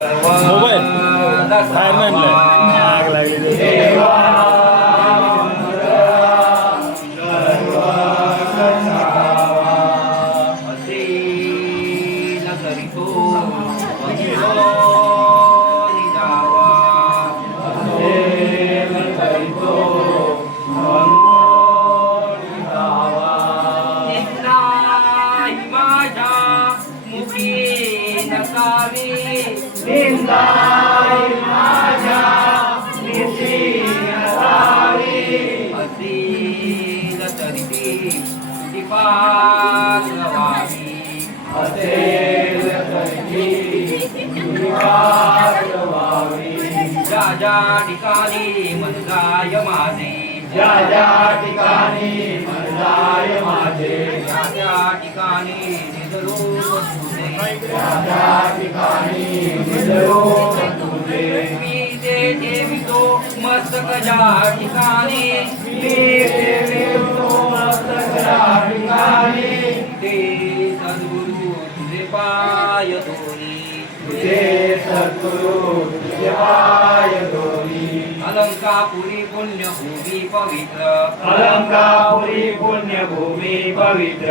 Mobile बाहेर नाही आग लागली ज्या ठिकाणी मन जाय माझे, ज्या ज्या ठिकाणी मन जाय माझे, त्या ठिकाणी निजरूप तुझे, त्या त्या ठिकाणी निजरूप तुझे. मी ते ठेवितो मस्तक ज्या ठिकाणी, मी देतो मस्तक ज्या ठिकाणी, ते सद्गुरु तुझे पाय धोरी, तुझे सद्गुरु तुझे पाय धोरी. अलंकापुरी पुण्यभूमी पवित्र, अलंकापुरी पुण्यभूमी पवित्र,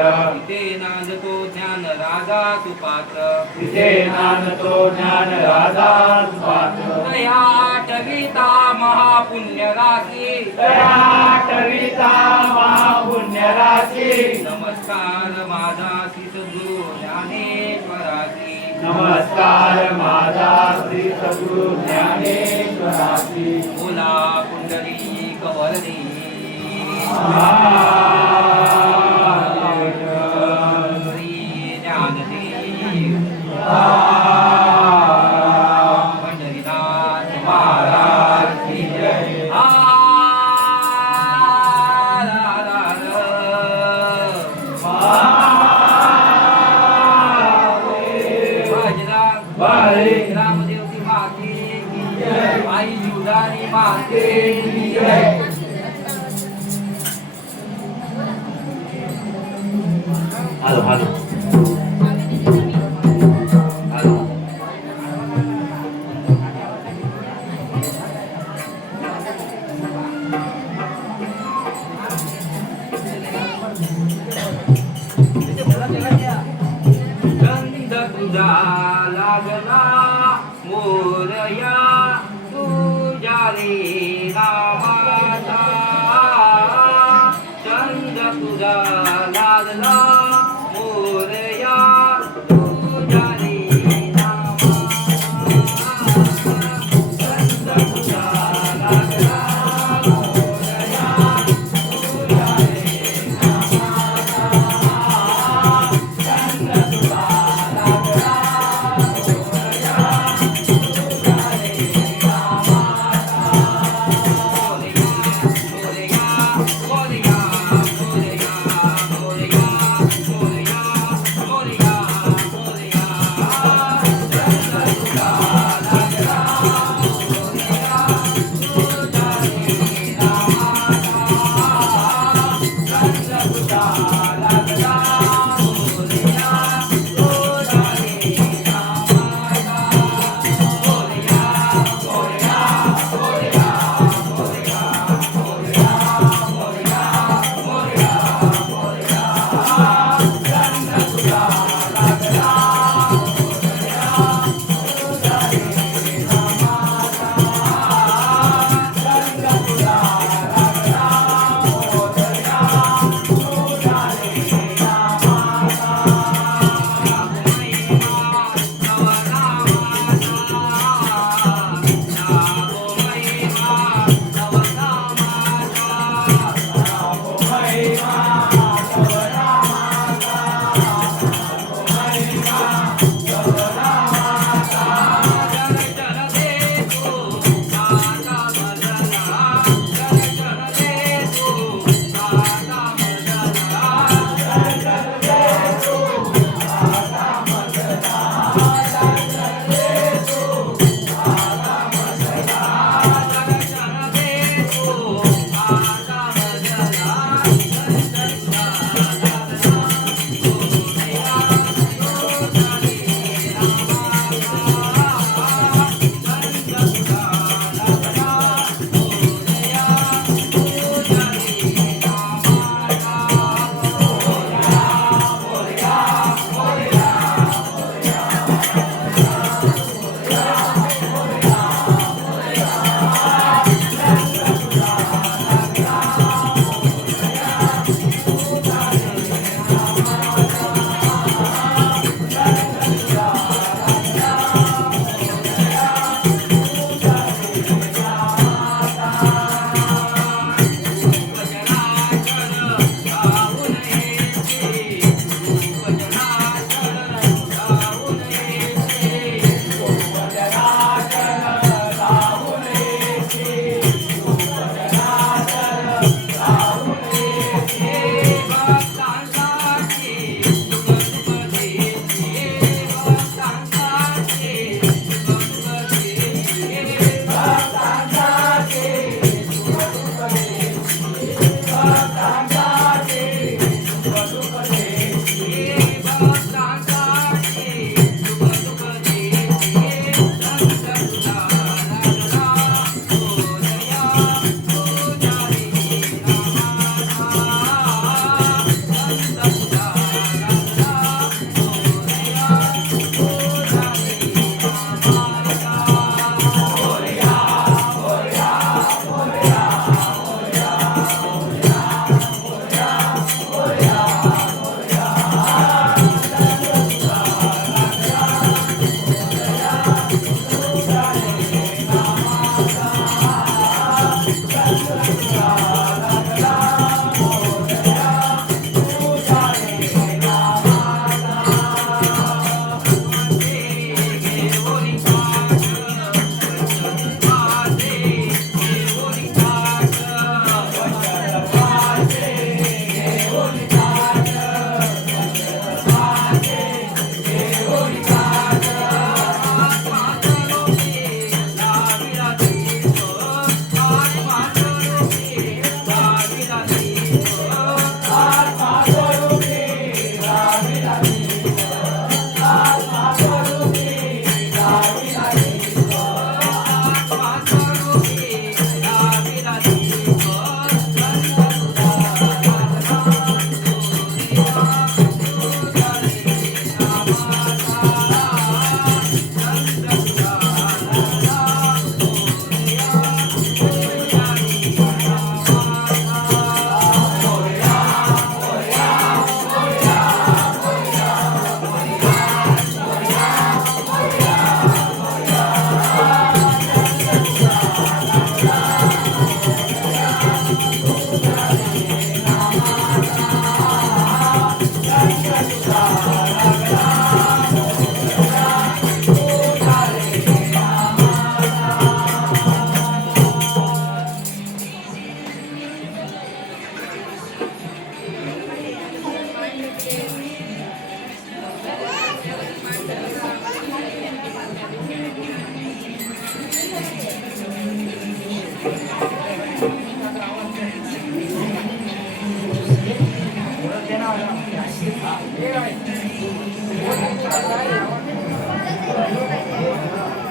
तिथे नांदतो ज्ञान राजा सुपात्र, तिथे नांदतो ज्ञान राजा सुपात्र. तया आठविता महापुण्य राशी, तया आठविता महापुण्य राशी. नमस्कार माझा श्री सद्गुरु ज्ञानेश्वराशी, नमस्कार माझा श्री सद्गुरु ज्ञानेश्वराशी. बोला कुंडली कवरणी श्री ज्ञानदेव पंढरीनाथ महाराज की जय. रामदेवती माते की जय, आई जुदानी माते की जय. हॅलो हॅलो गंध तुझा लागला मोरया, तुझ्या रे नामाचा. चंद तुझा लागला मोरया, तुझ्या रे नामाचा. चंद तुझा लागला मोरया, तुझ्या रे नामाचा. चंद तुझा लागला मोरया, तुझ्या रे नामाचा.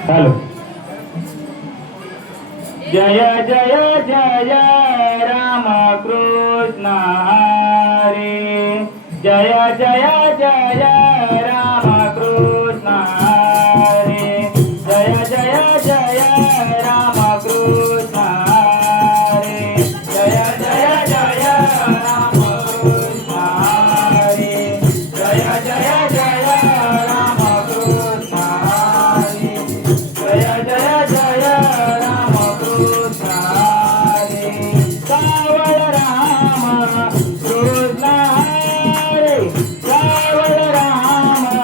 हॅलो. जय जय जय राम कृष्ण हरे. जय जय जय राम कृष्ण हरे. जय जय जय राम कृष्ण हरे. जय जय जय राम कृष्ण हरे. जय जय जय राम कृष्ण हरे. जय जय जय राम कृष्ण हरे. सावळ राम कृष्ण हरे. सावळ राम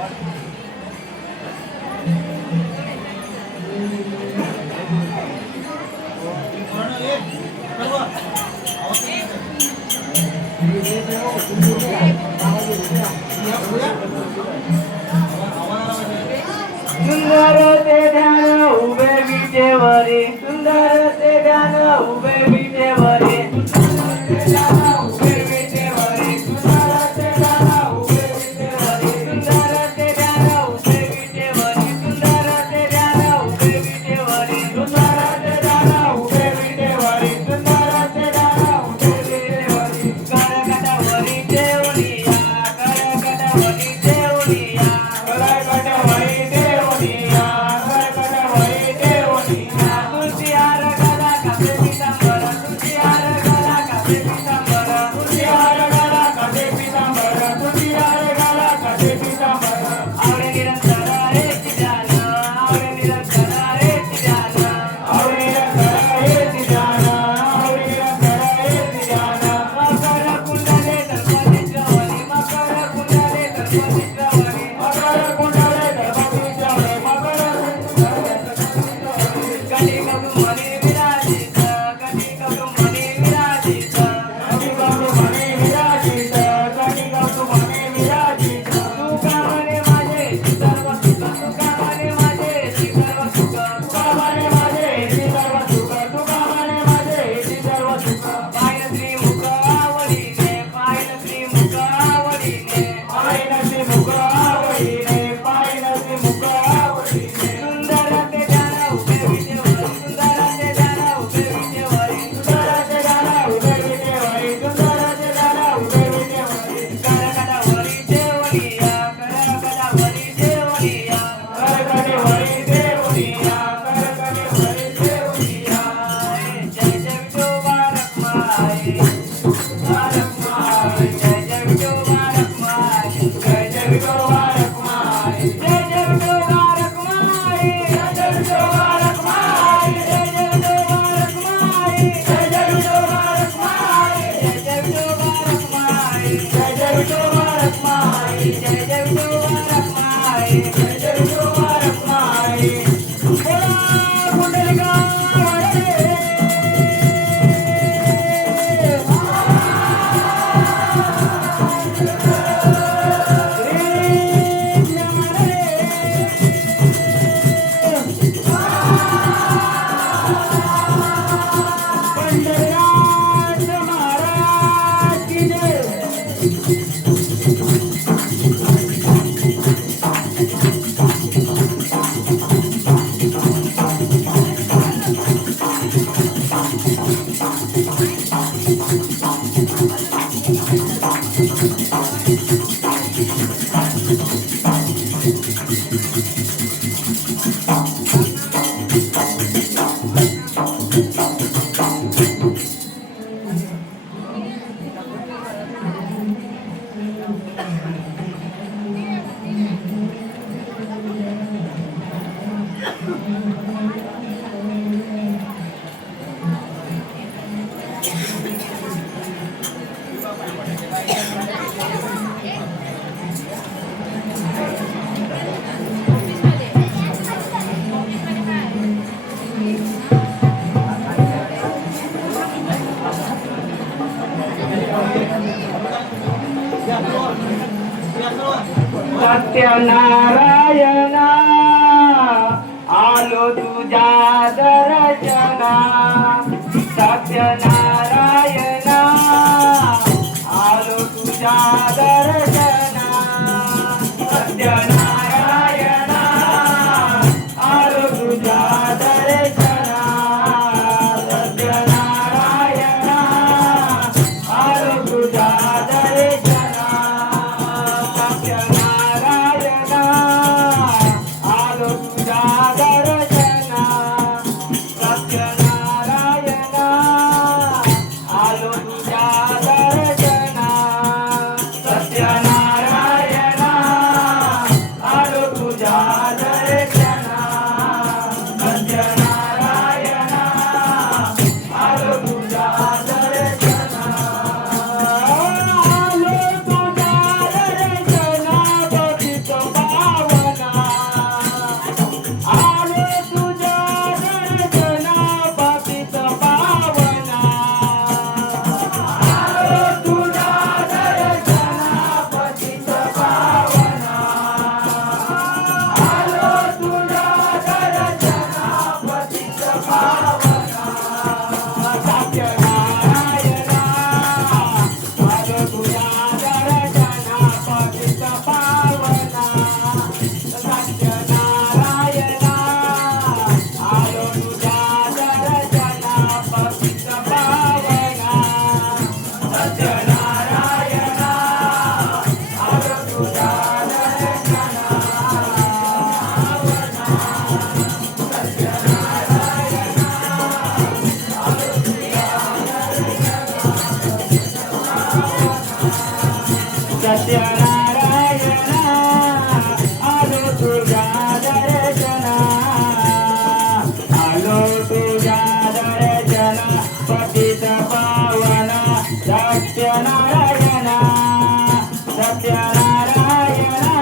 सुंदर ते ध्यान उभे विटेवरी सुंदर ते ध्यान उभे विटेवरी सुंदर ते ध्यान उभे विटेवरी सुंदर ते ध्यान उभे विटेवरी सुंदर ते ध्यान उभे विटेवरी सुंदर ते ध्यान उभे विटेवरी सुंदर ते ध्यान उभे विटेवरी सुंदर ते ध्यान उभे विटेवरी करकटवरी देवनिया करकटवरी देवनिया करकटवरी देवनिया करकटवरी देवनिया तुझी हार गला कापे पितांबर तुझी हार गला कापे पितांबर तुझी हार गला कापे पितांबर तुझी हार गला कापे पितांबर आवडे निरंतर हे ध्यान आवडे निरंतर हे ध्यान आवडे निरंतर हे ध्यान आवडे निरंतर हे ध्यान मकर कुंडले दर्पणी श्रवणी मकर कुंडले दर्पणी श्रवणी मकर कुंडले दर्पणी श्रवणी मकर कटी कटुमणी विराजित कटी कटुमणी विराजित कटी कटुमणी विराजित कटी कटुमणी विराजित तुका म्हणे माझे सर्व सुख तुका म्हणे माझे सर्व सुख तुका म्हणे माझे सर्व सुख तुका म्हणे माझे सर्व सुख पाहिलं श्रीमुख आवडीने पाहिलं श्रीमुख आवडीने पाहिलं श्रीमुख आवडीने पाहिलं श्रीमुख आवडीने सुंदर ते ध्यान उभे विटेवरी सुंदर ते ध्यान उभे विटेवरी सुंदर ते ध्यान उभे विटेवरी सुंदर ते ध्यान उभे विटेवरी करकटवरी देवनिया करकटवरी देवनिया करकटवरी देवनिया करकटवरी देवनिया जय जय विठोबा रखमाई रखमाई जय जय विठोबा रखमाई जय जय विठोबा रखमाई जय जय विठोबा रखमाई जय जय विठोबा रखमाई जय जय विठोबा रखमाई जय जय विठोबा रखमाई जय जय विठोबा रखमाई जय जय विठोबा रखमाई जय जय विठोबा रखमाई जय जय विठोबा रखमाई बोला पुंडलिका वरदे पंढरनाथ महाराज की जय सत्यनारायणा आलो तुझ्या दर्शना सत्यनारायणा आलो तुझ्या दर्शना सत्यनारायणा आलो तुझ्या दर्शना सत्यनारायणा आलो तुझ्या दर्शना सत्यनारायणा आलो तुझ्या दर्शना सत्यनारायणा आलो तुझ्या दर्शना सत्यनारायणा सत्यनारायणा आलो तुझ्या दर्शना आलो तुझ्या दर्शना पतित पावना सत्यनारायणा सत्यनारायणा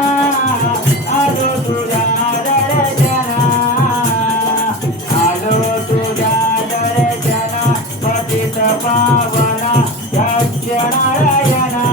आलो तुझ्या दर्शना आलो तुझ्या दर्शना पतित पावना सत्यनारायणा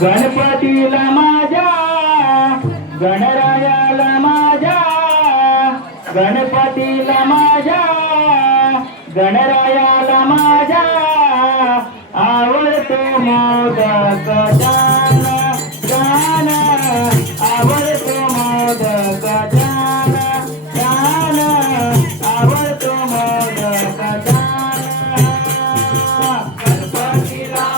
गणपतीला माझ्या गणरायाला माझ्या गणपतीला माझ्या गणरायाला माझ्या आवडतो मोदक जान जान आवडतो मोदक जान जान आवडतो मोदक जान गणपतीला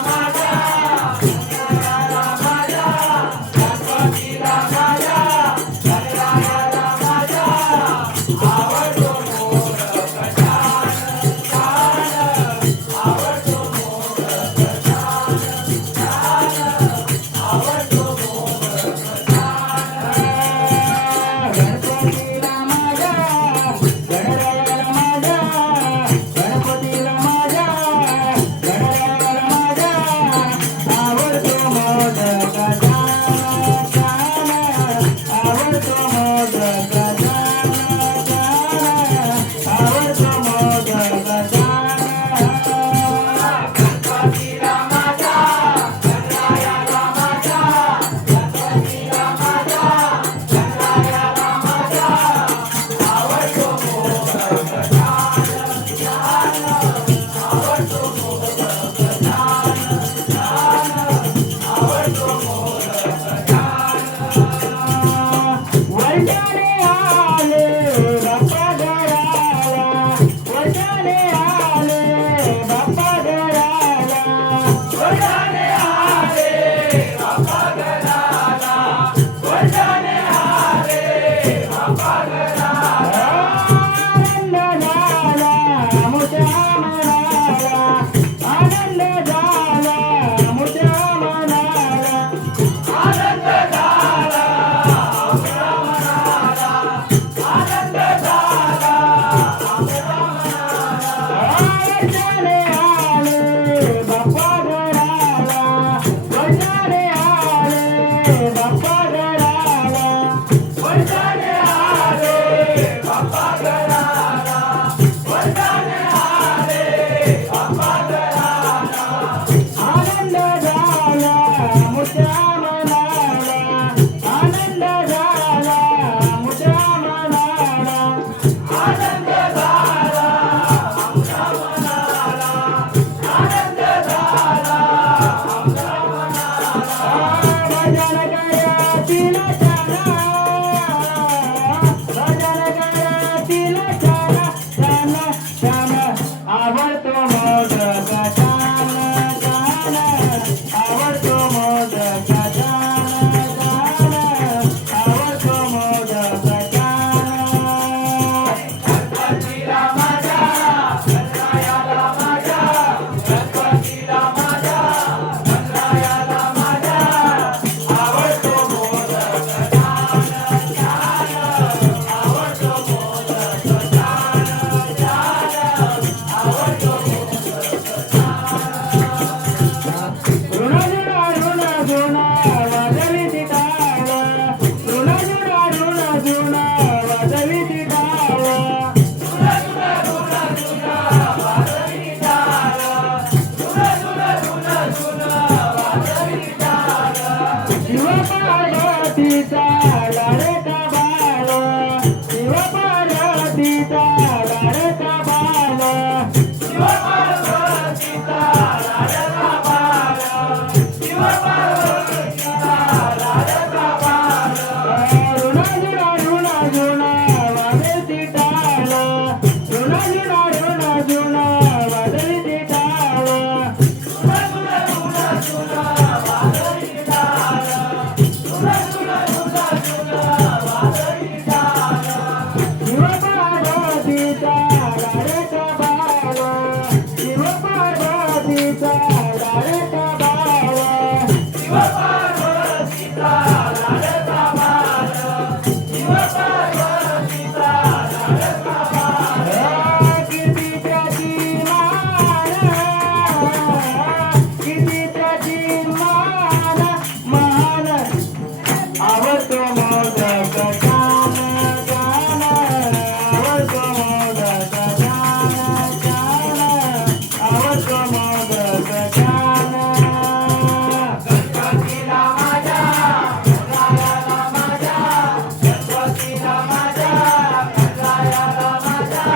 पार्वतीचा लाडका बाला शिव पार्वतीचा लाडका बाला शिव पार्वतीचा लाडका बाला रुणा जुणा रुणा जुणा वादळी टाळा रुणा जुणा रुणा जुणा वादळी टाळा रुणा जुणा रुणा जुणा वादळी टाळा रुणा जुणा रुणा जुणा वादळी टाळा शिव पार्वतीचा लाडका बाला शिव पार्वतीचा लाडका बाला शिव पार्वतीचा लाडका बाला शिव पार्वतीचा लाडका बाला किती त्याची मान मान आवडतो मोदक गान गान आवडतो मोदक गान गान आवडतो मोदक गान गणपतीला माझ्या गणरायाला माझ्या गणपतीला माझ्या गणरायाला माझ्या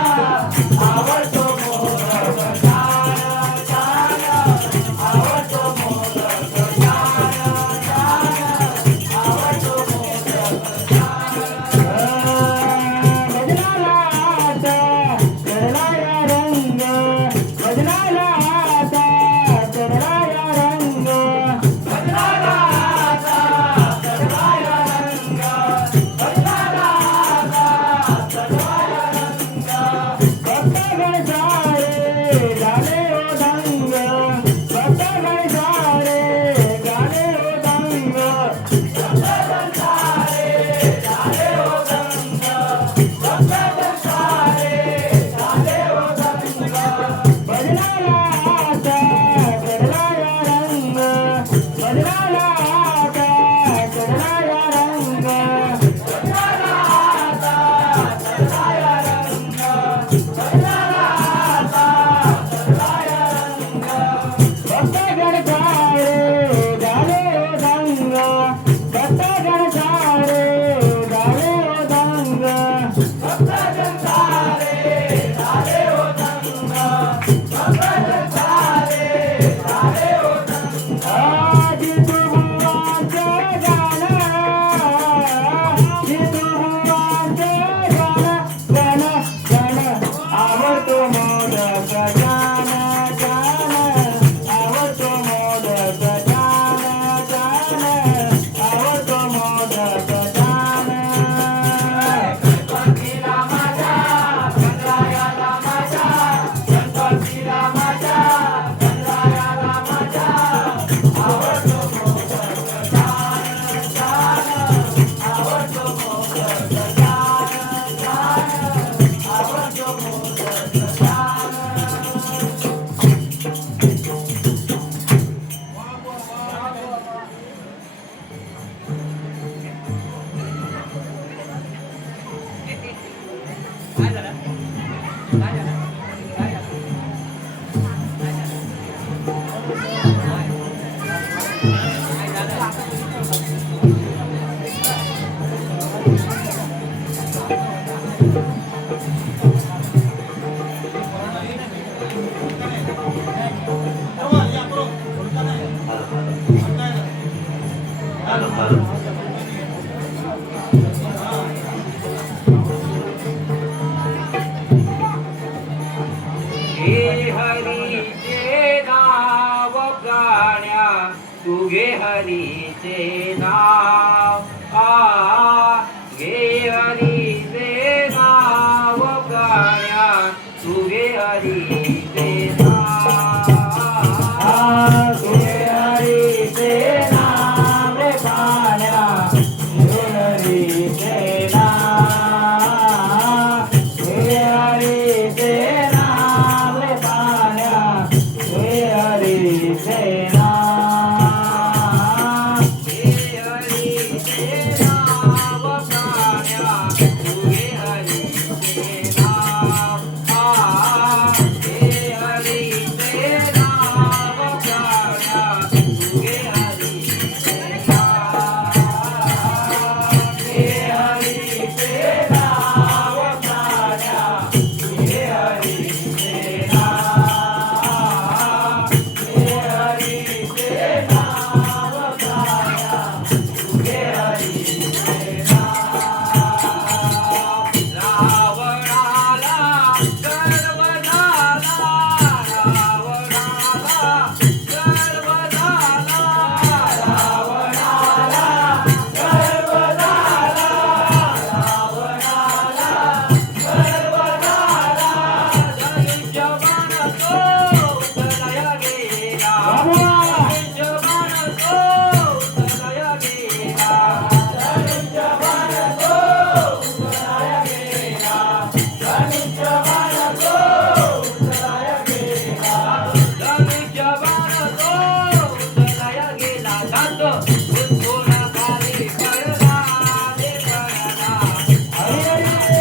आवडतो मोदक गान गान आवडतो मोदक गान गान आवडतो मोदक भजनाला आता चढलाया रंग भजनाला आता चढलाया रंग भजनाला आता चढलाया रंग भजनाला आता चढलाया रंग भक्त गणसारे गाणे ओ दंग भक्त गणसारे गाणे ओ दंग भक्त गणसारे गाणे ओ दंग भक्त गणसारे गाणे ओ दंग भजनाला आता चढलाया रंग भजनाला आता चढलाया रंग भजनाला आता चढलाया रंग भजनाला आता चढलाया रंग भक्त गणसारे गाणे ओ दंग भक्त गणसारे गाणे ओ दंग भक्त गणसारे गाणे ओ दंग भक्त गणसारे गाणे ओ दंग जितुबुवांचं गाणं जितुबुवांचं गाणं गाणं गाणं आवडतो मोदक गाणं गाणं आवडतो मोदक गाणं गाणं आवडतो मोदक गाणं गणपतीला माझ्या गणरायाला माझ्या गणपतीला माझ्या गणरायाला माझ्या आवडतो मोदक गाणं गाणं आवडतो मोदक गाणं गाणं आवडतो मोदक गाणं काय झालं काय झालं काय झालं हे हरीचे नाव प्राण्या तुगे हरीचे नाव घे हरीचे नाव प्राण्या तुगे हरीचे नाव घे हरीचे नाव रे प्राण्या तुगे हरीचे नाव घे हरीचे नाव रे प्राण्या तुगे हरीचे नाव घे हरीचे नाव प्राण्या तुगे हरीचे नाव रावणाला गर्व झाला रावणाला गर्व झाला रावणाला गर्व झाला रावणाला गर्व झाला धनुष्य बाण तो उचलया गेला धनुष्य बाण तो उचलया गेला धनुष्य बाण तो उचलाया गेला धनुष्य बाण तो उचलाया गेला धनुष्य बाण तो उचलया गेला जात उत्तोना खाली पडला रे पडला हरी हरी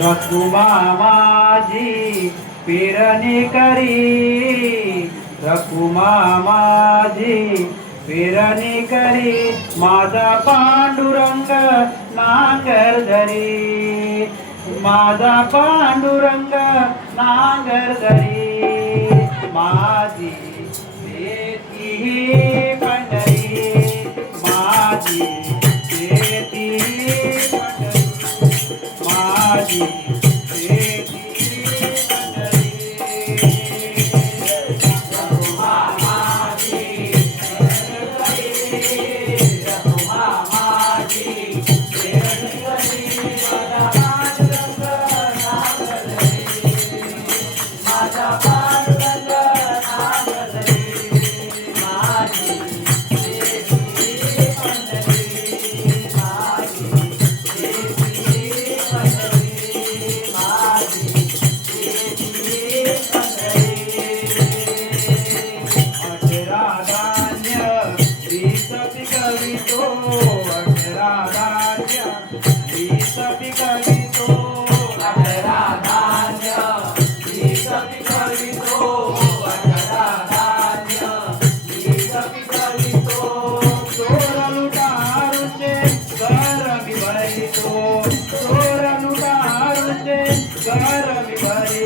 रकुमा माझी पेरणी करी, रकुमा माझी पेरणी करी, माझा पांडुरंग नांगर धरी, माझा पांडुरंग नांगर धरी, माझी शेती पंढरी, माझी शेती पंढरी, माझी शेती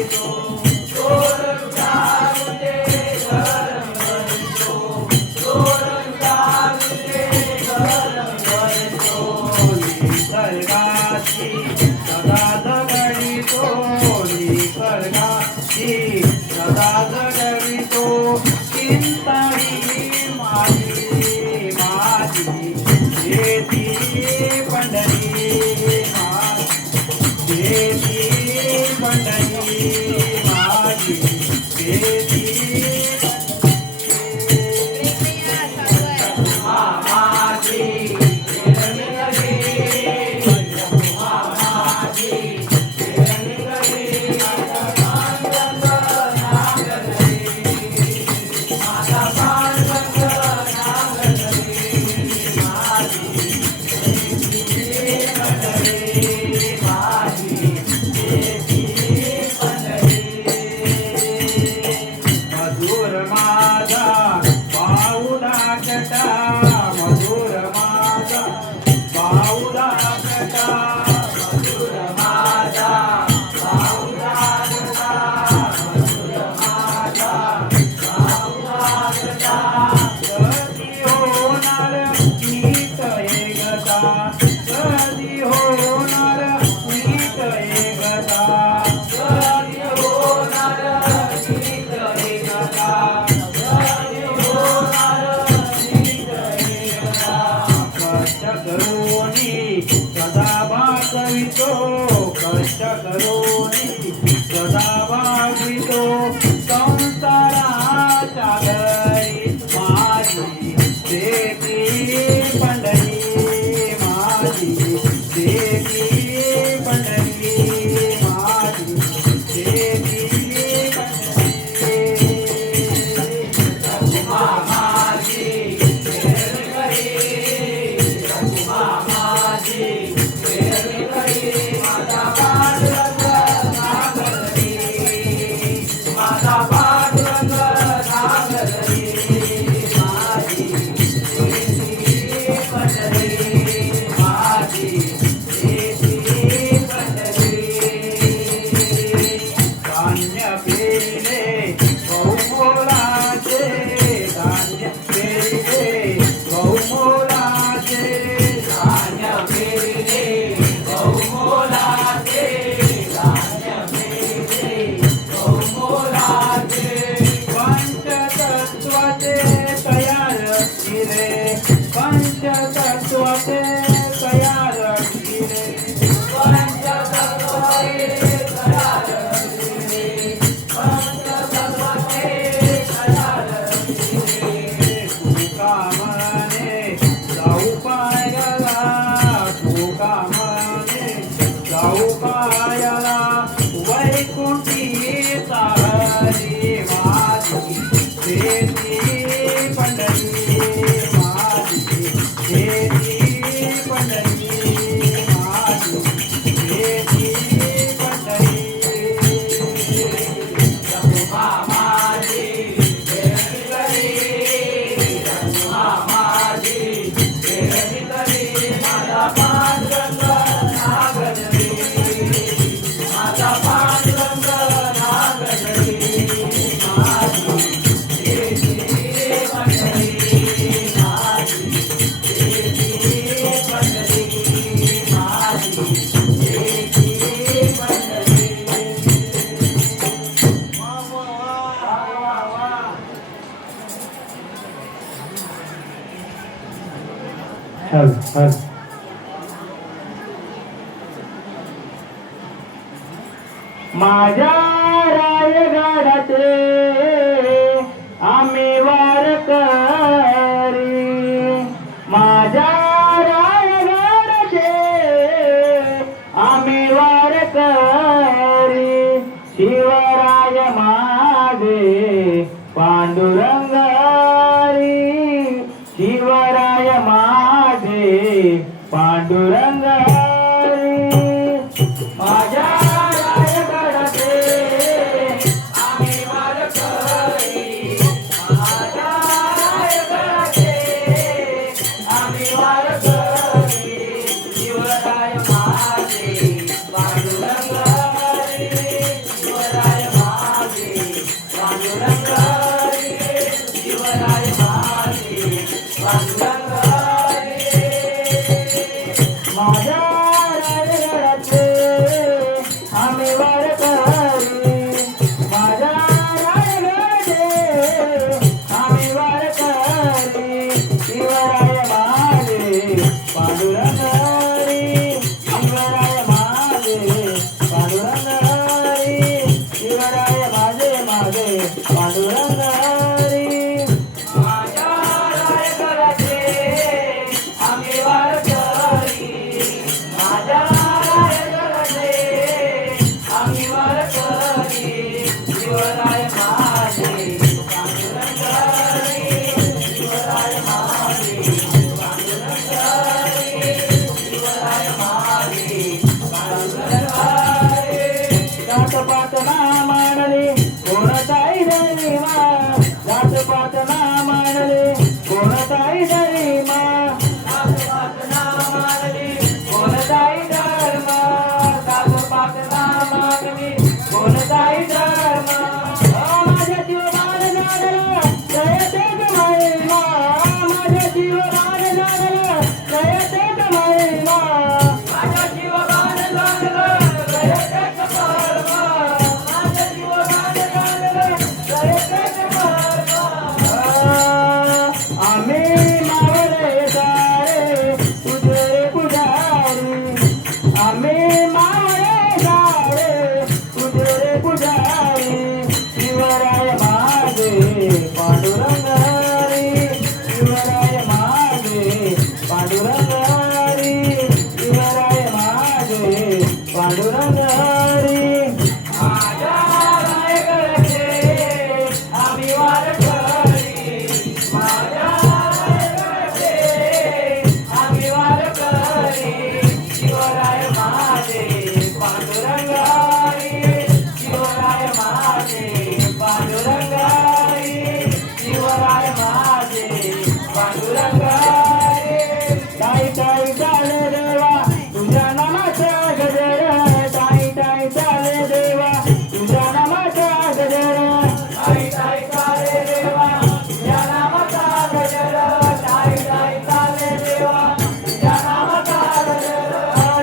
करीतो चोर लुटावते धर्म करीतो चोर लुटावते धर्म करीतो निसर्गाची सदा जगवितो निसर्गाची सदा जगवितो चिंताही माझी शेती पंढरी शेती पंढरी माझी शेती मामाची मधुर माझा पाऊला कटा मधुर माझा पाऊला कटा मधुर माझा पाऊला कटा मधुर माझा पाऊला कटा कधी होणार नीट एकदा कधी होणार नीट एकदा कधी होणार नीट एकदा कधी होणार नीट एकदा कष्ट करूनी सदा भागवितो कष्ट करूनी सदा भागवितो संसाराच्या घरी माझी शेती पंढरी माझी शेती पंढरी माझी शेती पंढरी मामाची पेरणी करी मामाची पेरणी करी माझा पांडुरंग नागरी माझा पांडुरंग नागरी माझी शेती पंढरी माझी शेती पंढरी धान्य पेरले बहुमोलाचे धान्य पेरले बहुमोलाचे धान्य पेरले बहुमोलाचे धान्य पेरले बहुमोलाचे पंचतत्वाचे तयार केले पंचतत्वाचे तयार केले पंचतत्वाचे तयार केले पंचतत्वाचे तयार केले सुकामने जाऊ पायाला सुकामने जाऊ पायाला वैकुंठी सागरी माझी शेती पंढरी माझी शेती पंढरी माझी शेती पंढरी मामाची पेरणी करी मामाची पेरणी करी माझा पांडुरंग नागरी माझा पांडुरंग नागरी माझी शेती पंढरी माझी शेती पंढरी माझी शेती पंढरी वा वा वा वा माझ्या रायगडाचे आम्ही वारकरी माझ्या रायगडाचे आम्ही वारकरी शिवराय माझे पांडुरंग हरी शिवराय माझे पांडुरंग हरी माझ्या रायगडाचे आम्ही वारकरी माझ्या रायगडाचे आम्ही वारकरी शिवराय माझे पांडुरंग हरी शिवराय माझे माझे पांडुरंग हरी माझ्या रायगडाचे आम्ही वारकरी माझ्या रायगडाचे आम्ही वारकरी शिवराय माझे पांडुरंग हरी शिवराय माझे पांडुरंग हरी शिवराय माझे पांडुरंग हरी जात पात ना मानले कोणताही धरी मा जात पात ना मानले कोणताही धरी मा जात-पात ना मानली कोणताही धर्म जात-पात ना मानली कोणताही धर्म माझ्या जीवान जाणलं जयते महिमा माझ्या जीवान जाणलं जयते महिमा माझ्या जीवान लागलं जयतेच परमा माझ्या जीवान लागलं जयतेच परमा आम्ही मावळे सारे तुझे पुजारी आम्ही मावळे सारे तुझे पुजारी शिवराय माझे पांडुरंग हरी शिवराय माझे पांडुरंग हरी शिवराय माझे पांडुरंग हरी माझ्या रायगडाचे आम्ही वारकरी माझ्या रायगडाचे आम्ही वारकरी शिवराय माझे पांडुरंग हरी शिवराय माझे पांडुरंग हरी शिवराय माझे पांडुरंग हरी टाई टाई चाले देवा तुझ्या नामाचा गजर टाई टाई चाले देवा तुझ्या नामाचा गजर टाई टाई चाले देवा तुझ्या नामाचा गजर टाई टाई चाले देवा तुझ्या नामाचा गजर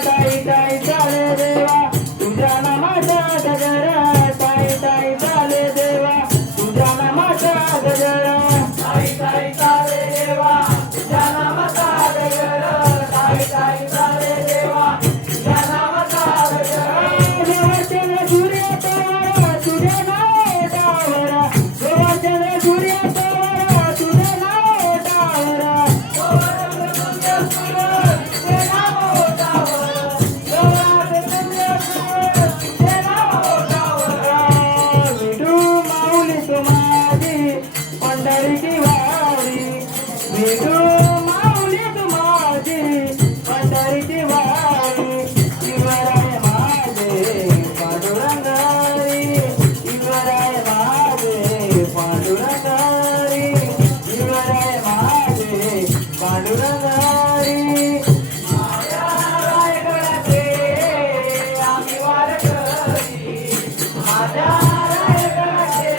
टाई टाई चाले देवा तुझ्या नामाचा गजर टाई टाई चाले देवा तुझ्या नामाचा गजर टाई टाई चाले देवा तुझ्या नामाचा गजर टाई टाई चाले देवा तुझ्या नामाचा गजर देवाचंद्र सूर्य तोरा तुझे नाव टावरा देवाचंद्र सूर्य तोरा तुझे नाव टावरा विठू माऊली तुम्हारी पंढरीची वारी विठू माऊली तुम्हारी पंढरीची वारी शिवराय माझे पांडुरंग हरी शिवराय माझे पांडुरंग हरी शिवराय माझे पांडुरंग हरी माझ्या रायगडाचे आम्ही वारकरी माझ्या रायगडाचे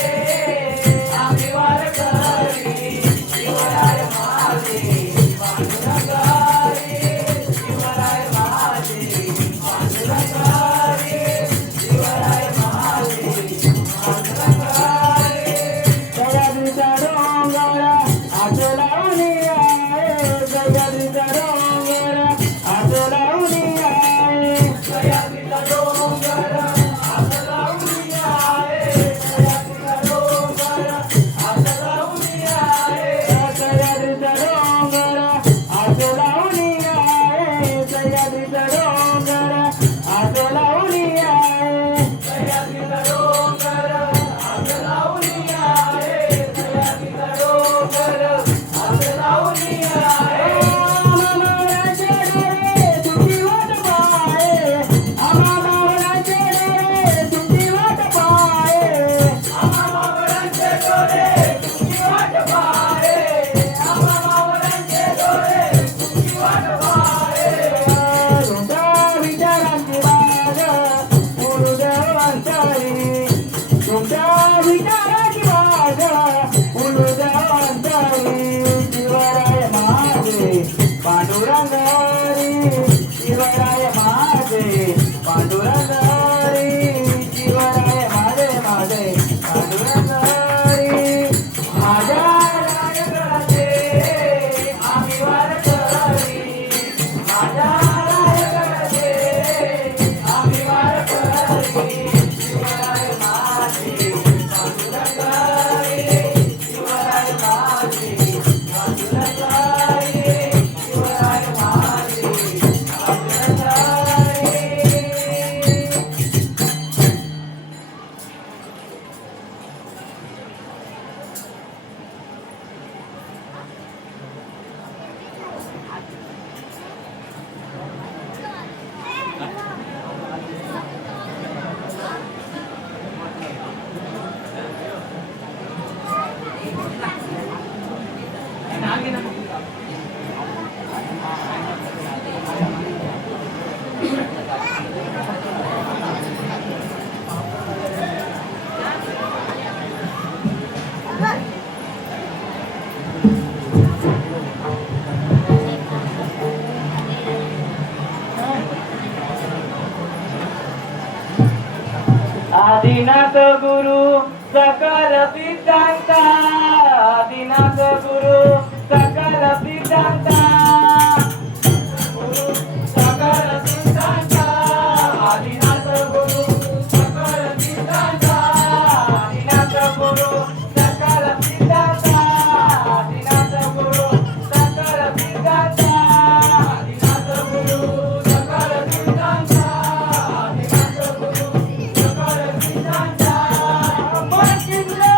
आम्ही वारकरी शिवराय माझे पांडुरंग हरी शिवराय माझे पांडुरंग हरी शिवराय माझे पांडुरंग हरी सह्याद्रीचा डोंगर हात लावून आहे सह्याद्रीचा डोंगर हात लावून आहे सह्याद्रीचा डोंगर हात लावून आहे सह्याद्रीचा डोंगर हात लावून आहे सह्याद्रीचा डोंगर हात लावून आहे सह्याद्रीचा डोंगर हात लावून आहे सह्याद्रीचा डोंगर हात लावून आहे सह्याद्रीचा डोंगर हात लावून आहे मामावराचे डोळे तुझी वाट पाहे मामावराचे डोळे तुझी वाट पाहे आम्हा मावळ्यांचे डोळे तुझी वाट पाहे आम्हा मावळ्यांचे डोळे तुझी वाट पाहे तुमच्या विचारांची बाग गुरुदेव अंतरी तुमच्या विचारांची बाग गुरुदेव अंतरी शिवराय माझे पांडुरंग हरी शिवराय माझे पांडुरंग हरी शिवराय माझे माझे पांडुरंग हरी माझ्या रायगडाचे आम्ही वारकरी माझ्या रायगडाचे आम्ही वारकरी शिवराय माझे सिद्धांत आदिनाथ गुरु सकल सिद्धांत सकल सिद्धांत आदिनाथ गुरु सकल सिद्धांत आदिनाथ गुरु सकल सिद्धांत आदिनाथ गुरु सकल सिद्धांत आदिनाथ गुरु सकल सिद्धांत आदिनाथ गुरु सकल सिद्धांत मर्किले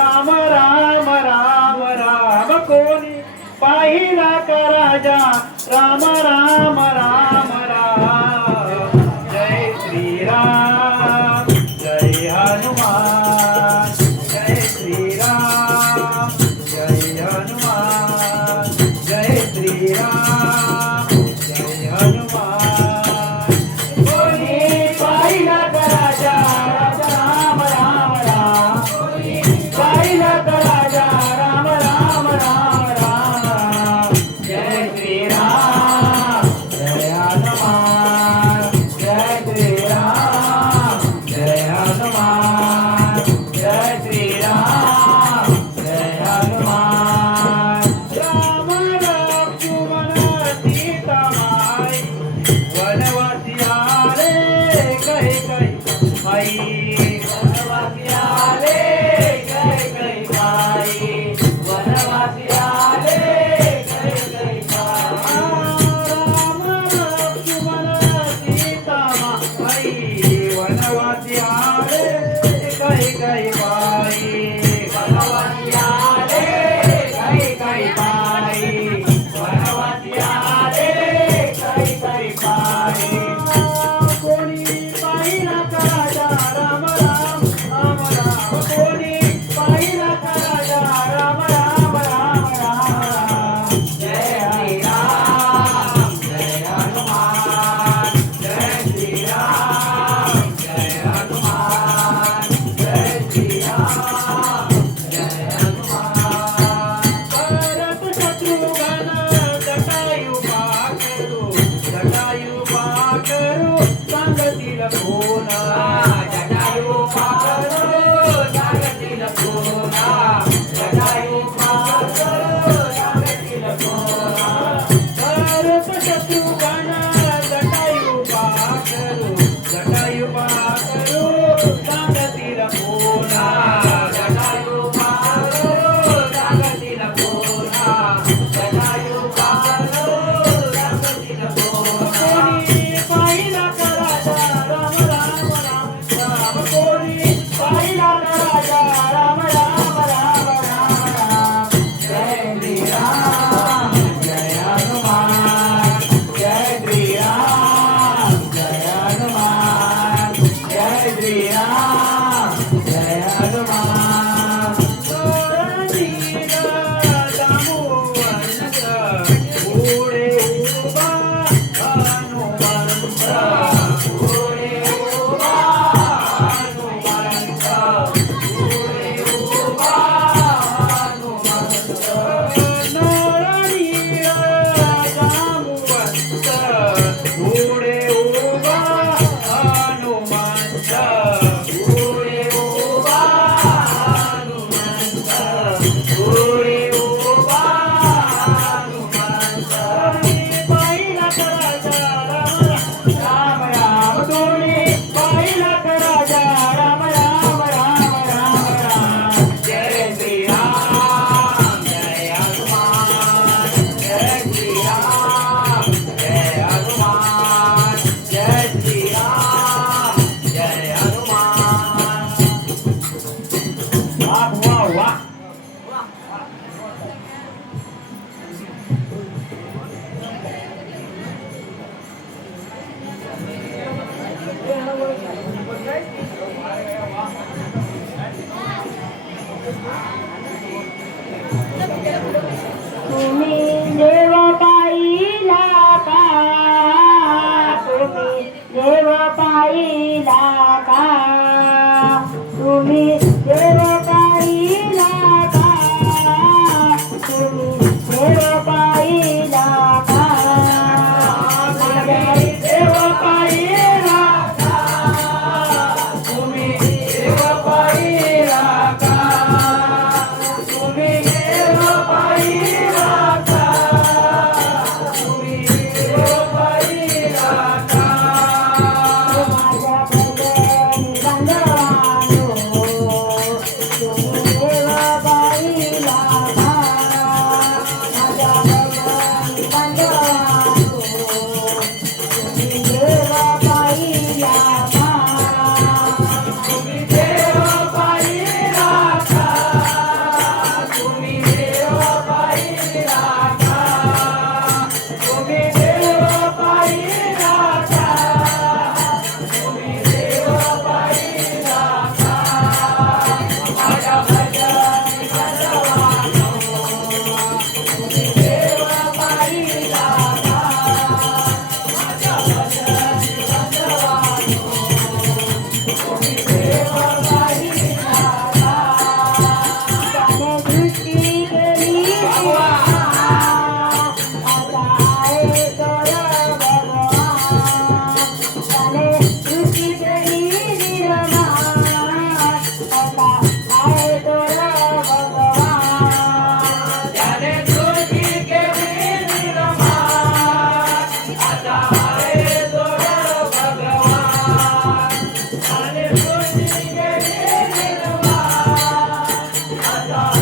राम राम राम राम कोणी पाहिला का राजा राम राम राम राम जय श्रीराम जय हनुमान जय श्रीराम जय हनुमान जय श्रीराम जय हनुमान कोणी पाहिला का राजा राम राम राम कोणी पाहिला का राजा राम राम राम राम जय श्रीराम जय हनुमान जय श्रीराम जय हनुमान जय श्रीराम जय हनुमान राम लक्ष्मण सीता माई वनवासी आले कै कै माई वनवासी आले कै कै माई वनवासी आले कै कै माई राम लक्ष्मण सीता माई वनवासी आले कै कै माई वनवासी आले कै कै माई वनवासी आले कै कै माई कोणी पाहिला का राजा राम राम राम राम कोणी पाहिला का राजा राम राम राम राम जय श्रीराम जय हनुमान जय श्रीराम जय हनुमान जय श्रीराम जय हनुमान भरत शत्रुघ्न जटायु पाखरू सांगतील कोणा जटायु पाखरू सांगतील कोणा जटायु पाखरू सांगतील कोणा भरत शत्रुघ्न जटायु पाखरू सांगतील कोणा जटायु पाखरू सांगतील कोणा जटायु पाखरू सांगतील कोणा कोणी पाहिला का राजा राम राम राम राम कोणी पाहिला का राजा राम राम राम राम राम जय श्रीराम जय हनुमान जय श्रीराम जय हनुमान जय श्रीराम जय हनुमान रणधीर जांबुवंत पुढे उभा हनुमंत पुढे उभा हनुमंत पुढे उभा हनुमंत रणधीर जांबुवंत पुढे उभा हनुमंत पुढे उभा हनुमंत पुढे उभा हनुमंत पाहिला का राजा राम राम कोणी पाहिला का राजा राम राम राम राम राम जय श्रीराम जय हनुमान जय श्रीराम जय हनुमान जय श्रीराम जय हनुमान वाह वाह वाह तुम्ही देव पाहिला का तुम्ही देव पाहिला का तुम्ही देव पाहिला का तुम्ही देव पाहिला का देव पाहिला का तुम्ही देव पाहिला का तुम्ही देव पाहिला का तुम्ही देव पाहिला का माझ्या बंधनी बांधवानो माझ्या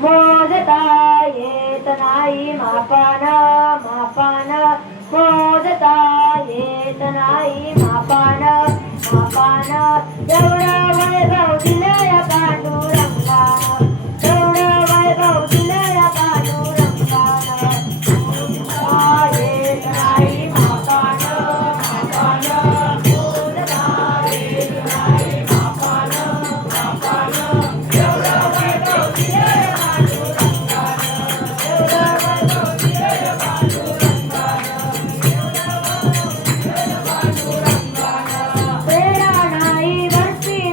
मोजता येत नाही मापान मापान मोजता येत नाही मापान मापान एवढं वैभव दिलं या पांडुरंगानं एवढं वैभव दिलं या पांडुरंगानं मोजता येत नाही मापान मापान मोजता येत नाही मापान मापान एवढं वैभव दिलं या प्रेरणा नाही भक्ती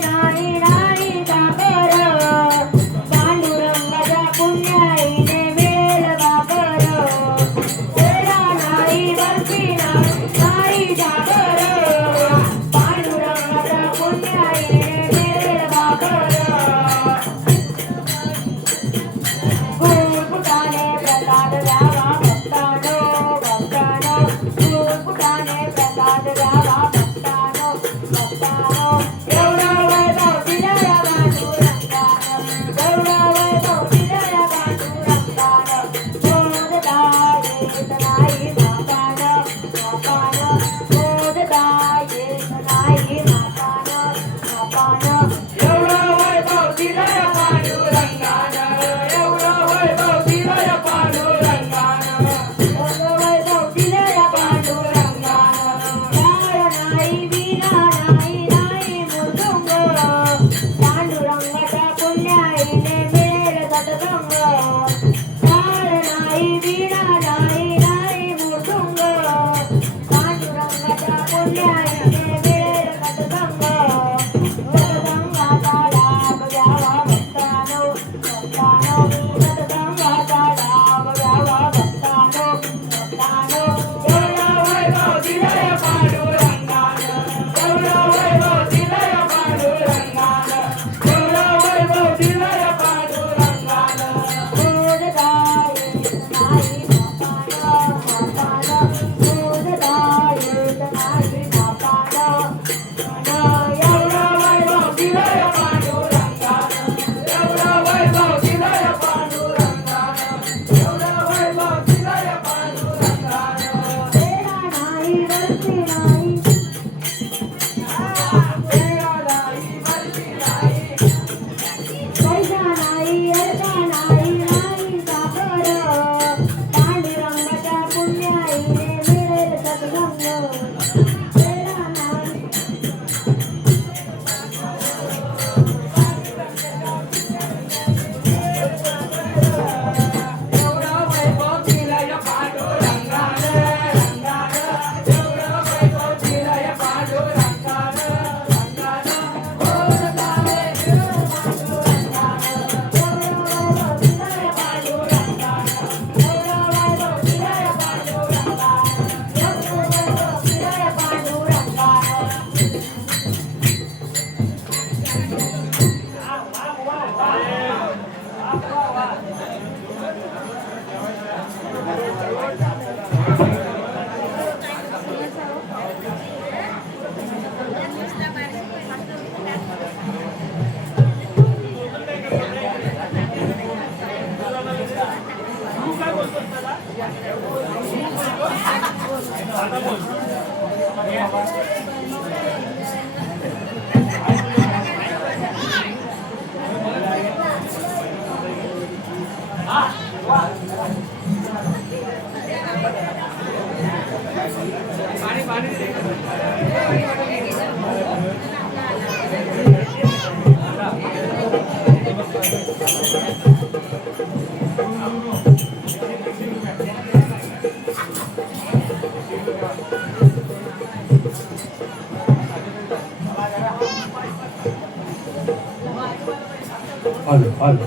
आलो आलो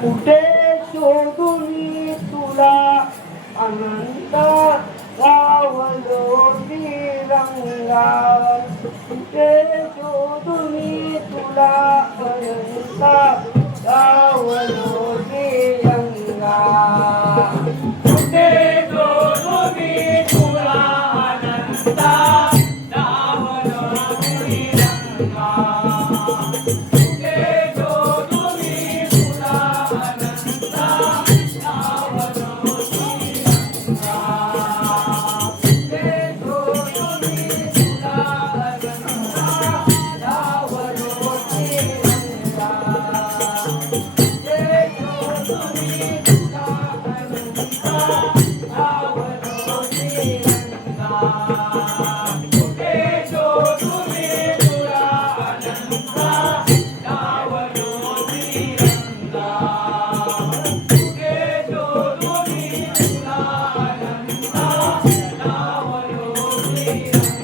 कुठे शोधून तुला अनंत रावलो रंगावर कुठे शोधून तुला अनंत रावलो रंगा कुठे शोधून तुला अनंत रावलो रंगा कुठे शोधून तुला अनंत रावलो रंगा कुठे शोधून तुला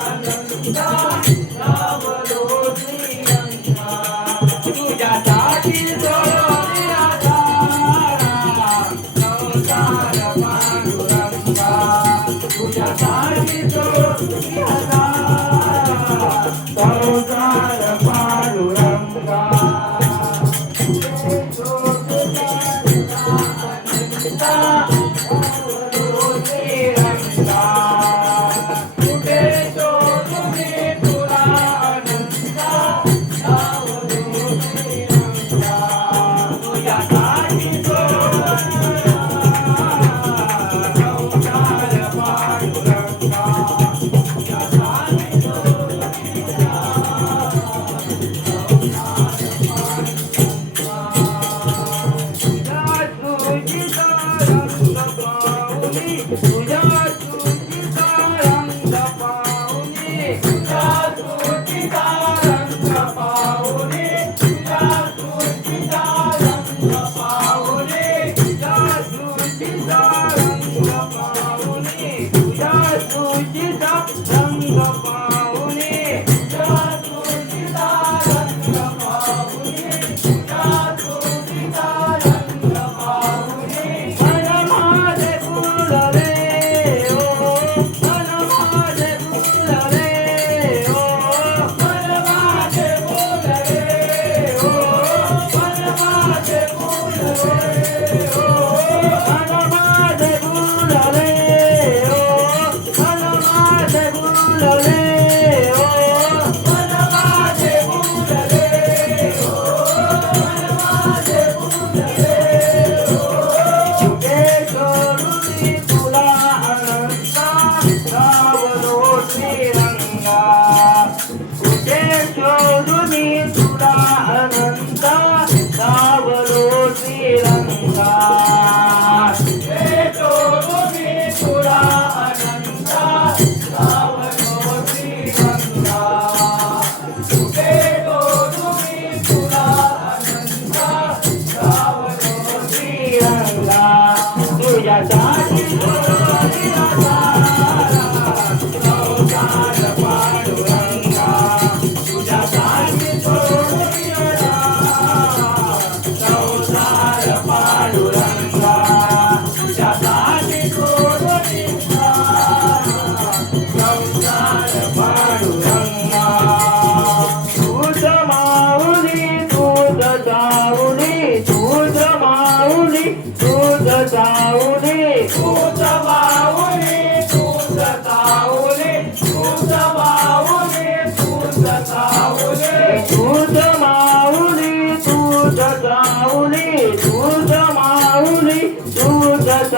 अनंत रावलो रंगा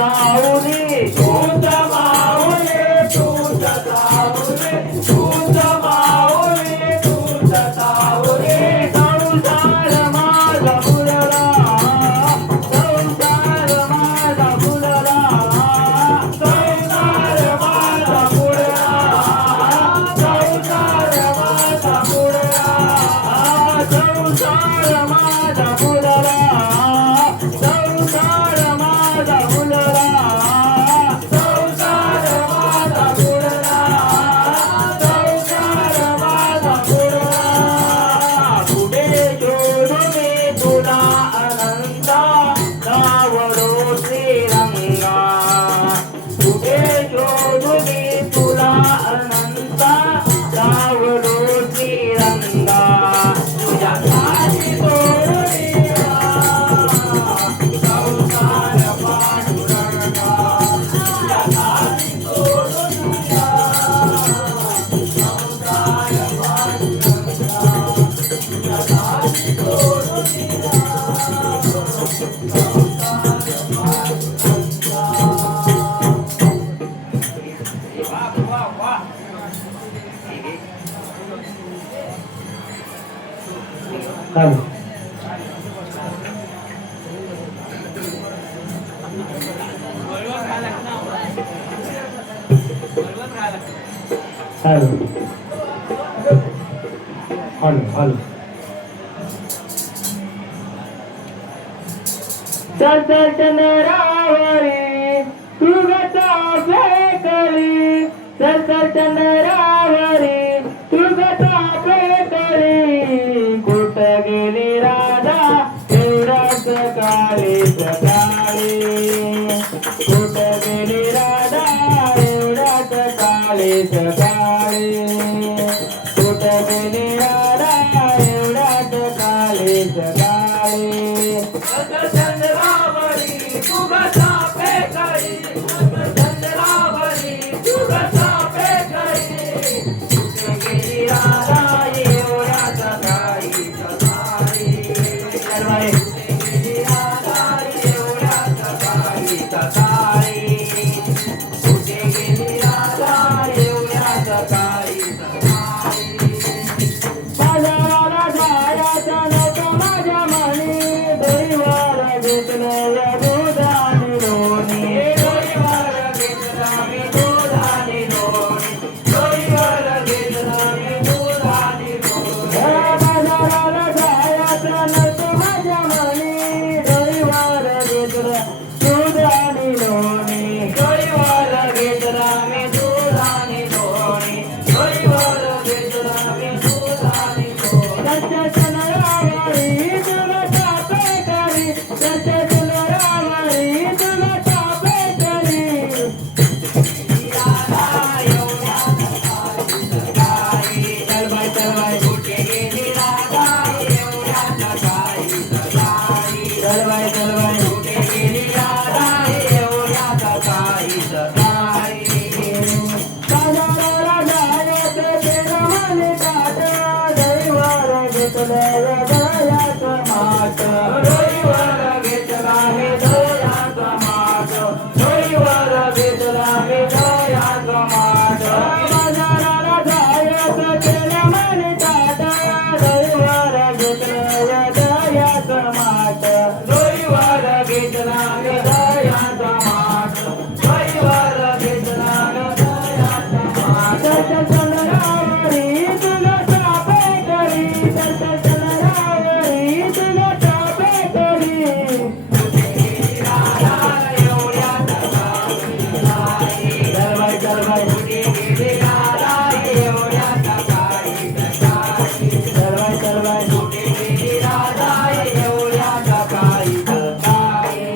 सावली तूच माऊली तूच सावली तूच माऊली तूच सावली संसार माझा फुलला संसार माझा फुलला संसार माझा पुढला संसार माझा पुढला संसार माझा फुलला संसार माझा फुलला संसार माझा पुढला संसार माझा पुढला पुढे शोधू मी तुला अनंता सावरो श्रीरंगा पुढे शोधू मी तुला अनंता सावरो श्रीरंगा तुझ्या आधी तोडूया संसार पांडुरंगा आधी तोडूया संसार पांडुरंगा आधी तोडूया चालू चालू हॅलो हॅलो चल चंद्रावरी तू गता फेकली चल चंद्रावरी तू गता फेकली कुठ गेली राधा एवढा सकाळी सकाळी कुठ गेली राधा एवढा सकाळी सकाळी कुठ गेली राधा एवढा सकाळी सकाळी चंद्रावरी तू कसा पेकळी चंद्रावरी तू कसा पेकळी गेली राधा एवढ्या सकाळी सकाळी गेली राधा एवढ्या सकाळी सकाळी कुठे गेली राधा एवढ्या सकाळी सकाळी बाजाराला जायचा नको माझ्या मनी दैवाला घेतलं या दुधाने लोणी डोईवर घेतला मी दुधाने लोणी डोईवर घेतला मी दुधाने लोणी बाजाराला जायचा नको माझ्या मनी दैवाला घेतलं दुधाने लोणी डोईवर घेतला मी दुधाने लोणी डोईवर घेतला मी दुधाने लोणी त्याच्या चंद्रावरी तुला तापे करी त्याच्या चंद्रावरी तुला तापे करी राधा एवढ्या सकाळी चल बाय कुठे गेली राधा एवढ्या सकाळी सकाळी चल बाय कुठे गेली राधा एवढ्या सकाळी सकाळी बाजाराला जायचं ते रमाने काट दैवाला घेतलं दयाचं माट डोईवर घेतला मी दयाचा माठ डोईवर घेतला मी दयाचा माठ बाजाराला जायचं ते रमाने काट दैवाला घेतलं दयाचं माट डोईवर घेतला मी दयाचा माठ डोईवर घेतला मी दयाचा माठ त्याच्या चंद्रावरी तुला तापे करी त्याच्या चंद्रावरी तुला तापे करी राधा एवढ्या सकाळी चल बाय कुठे गेली राधा एवढ्या सकाळी सकाळी चल बाय कुठे गेली राधा एवढ्या सकाळी सकाळी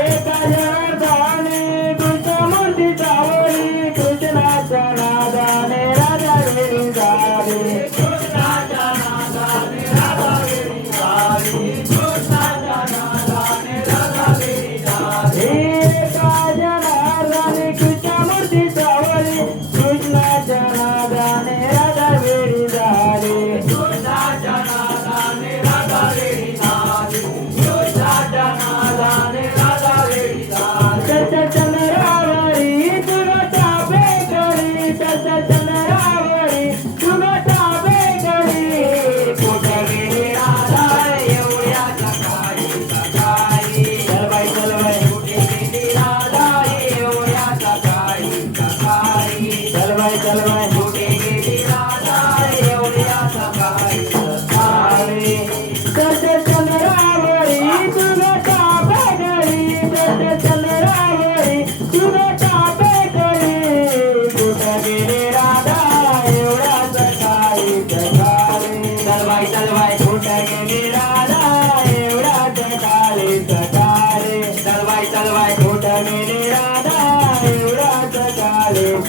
एका जनार्दने कृष्ण मूर्ती चावली कृष्णाच्या नादाने राजा वेळी झाली कृष्णाच्या नादाने राधा वेळी झाली कृष्णाच्या नादाने राधा वेळी झाली एका जनार्दने कृष्ण मूर्ती चावली कृष्णाच्या नादाने राजा वेळी झाली कृष्णाच्या नादाने राधा वेळी झाली कृष्णाच्या नादाने राधा वेळी झाली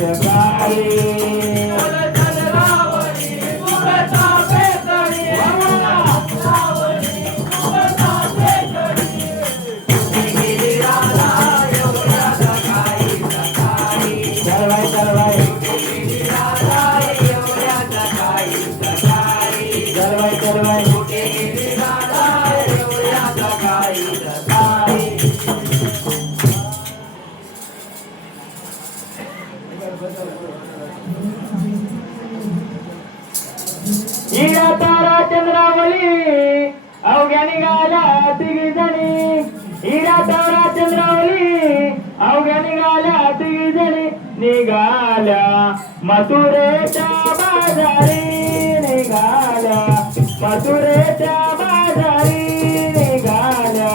सकाळी चंद्रावरी उगता बेतळी चंद्रावरी उगता बेतळी गेली राधा एवढ्या सकाळी सकाळी चलवाय चलवाय गेली राधा एवढ्या सकाळी सकाळी चलवाय चलवाय गेली राधा एवढ्या सकाळी सकाळी हिरा तारा चंद्रावली अवघ्या निघाल्या तिघी जणी हिरा तारा चंद्रावली अवघ्या निघाल्या तिघी जणी निघाल्या मथुरेच्या बाजारी निघाल्या मथुरेच्या बाजारी निघाल्या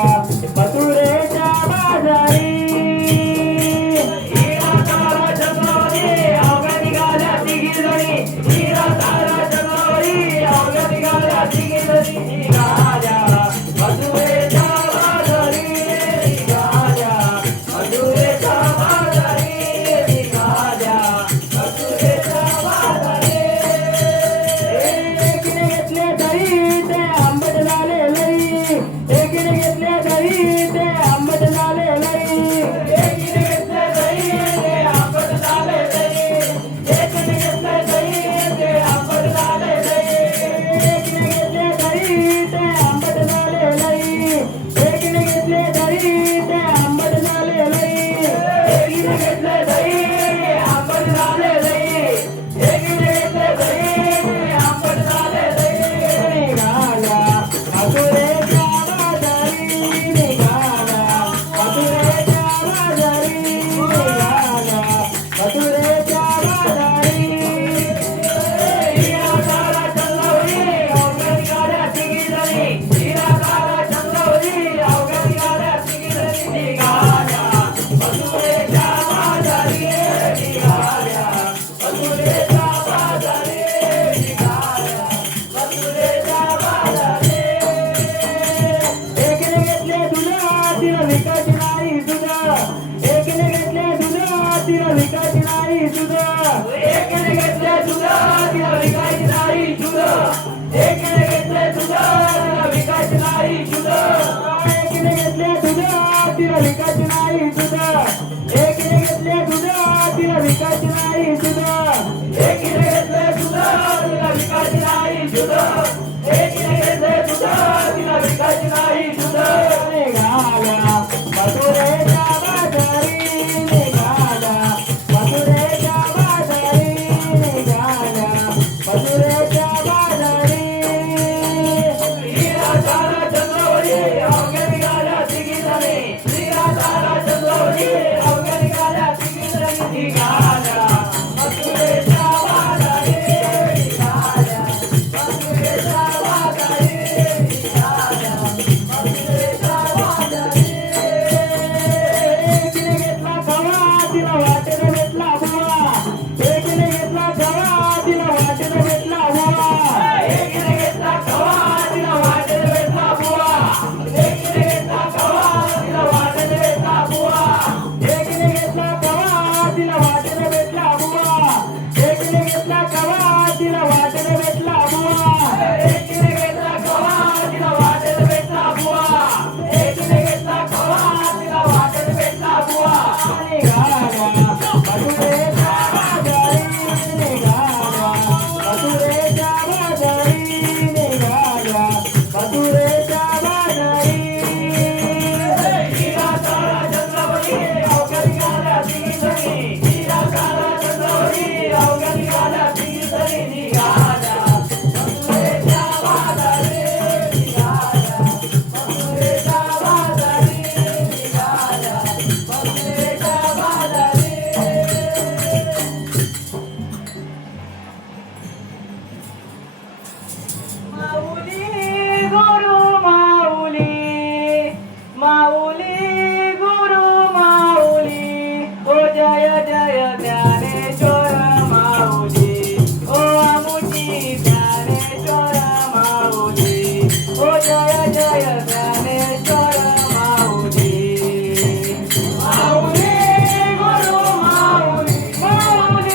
मथुरेच्या बाजारी हिरा तारा चंद्रावली अवघ्या निघाल्या तिघी जणी हिरा तारा चंद्रावली अवघ्या निघाल्या तिघी जणी निघाल्या मथुरेच्या बाजारी निघाल्या मथुरेच्या बाजारी निघाल्या मथुरेच्या बाजारी एकीने घेतले दही ते आंबट झाले लई एकीने घेतले दही ते आंबट झाले लई एकीने घेतले दही ते आंबट झाले दही एकीने घेतले दही ते आंबट झाले दही एकीने घेतले दही ते आंबट झाले लई एकीने घेतले दही ते आंबट झाले लई एकीने घेतले दही आंबट झाले दही एकीने घेतले दही आंबट झाले दही निघाल्या मथुरेच्या बाजारी निघाल्या मथुरेच्या बाजारी निघाल्या मथुरेच्या बाजारी हिरा तारा चंद्रावली अवघ्या निघाल्या तिघी जणी हिरा तारा चंद्रावली अवघ्या निघाल्या तिघी जणी निघाल्या मथुरेच्या बाजारी निघाल्या मथुरेच्या बाजारी निघाल्या मथुरेच्या बाजारी एकीने घेतले दूध तिला विकायची नाही दूध एकीने घेतले दूध तिला विकायची नाही दूध एकीने घेतले दूध तिला विकायची नाही दूध एकीने घेतले दूध तिला विकायची नाही दूध एकीने घेतले दूध तिला विकायची नाही दूध एकीने घेतले दूध तिला विकायची नाही दूध एकीने घेतले दूध तिला विकायची नाही दूध एकीने घेतले दूध तिला विकायची नाही दूध निघाल्या मथुरेच्या बाजारी निघाल्या मथुरेच्या बाजारी निघाल्या मथुरेच्या बाजारी हिरा तारा चंद्रावली अवघ्या निघाल्या तिघी जणी हिरा तारा चंद्रावली अवघ्या निघाल्या तिघी जणी निघाल्या मथुरेच्या बाजारी निघाल्या मथुरेच्या बाजारी निघाल्या मथुरेच्या बाजारी एकीने घेतला खवा तिला वाटेने भेटला बुवा एकीने घेतला खवा तिला वाटेने भेटला बुवा एकीने घेतला खवा तिला वाटेने भेटला बुवा एकीने घेतला खवा तिला वाटेने भेटला बुवा एकीने घेतला खवा तिला वाटेने भेटला बुवा एकीने घेतला खवा तिला वाटेने भेटला बुवा एकीने घेतला खवा तिला वाटेने भेटला बुवा एकीने घेतला खवा तिला वाटेने भेटला बुवा निघाल्या मथुरेच्या बाजारी निघाल्या मथुरेच्या बाजारी निघाल्या मथुरेच्या बाजारी हिरा तारा चंद्रावली अवघ्या निघाल्या तिघी जणी हिरा तारा चंद्रावली अवघ्या निघाल्या तिघी जणी निघाल्या मथुरेच्या बाजारी निघाल्या मथुरेच्या बाजारी निघाल्या मथुरेच्या बाजारी माऊली गुरु माऊली माऊली गुरु माऊली ओ जय जय ज्ञानेश्वर माऊली ओ आमुची ज्ञानेश्वर माऊली ओ जय जय ज्ञानेश्वर माऊली माऊली गुरु माऊली माऊली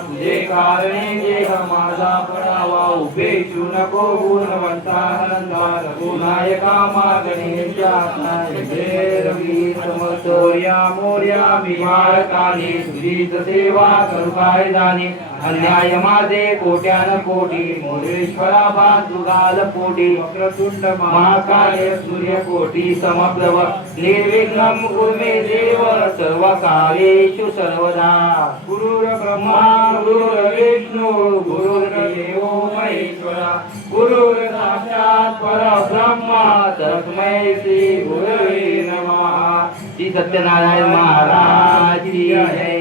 तुझे कारणे देह माझा पडावा उपेक्षू नको गुणवंता गुणायका मागणेच्या रवी समोर्या मोर्या विमारकाने तुझीच सेवा करू काय जाणे अन्याय माझे कोट्यान कोटी मोरेश्वरा बांधू घाल पोटी वक्रतुंड महाकाय सूर्यकोटी समप्रभ निर्विघ्नं कुरु मे देव सर्व कार्येषु सर्वदा गुरुर ब्रह्मा गुरुर्विष्णु गुरुर्देवो महेश्वरा गुरुर साक्षात् परब्रह्म तस्मै श्री गुरवे नमः। श्री सत्यनारायण महाराज की जय।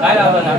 काय लावलं ना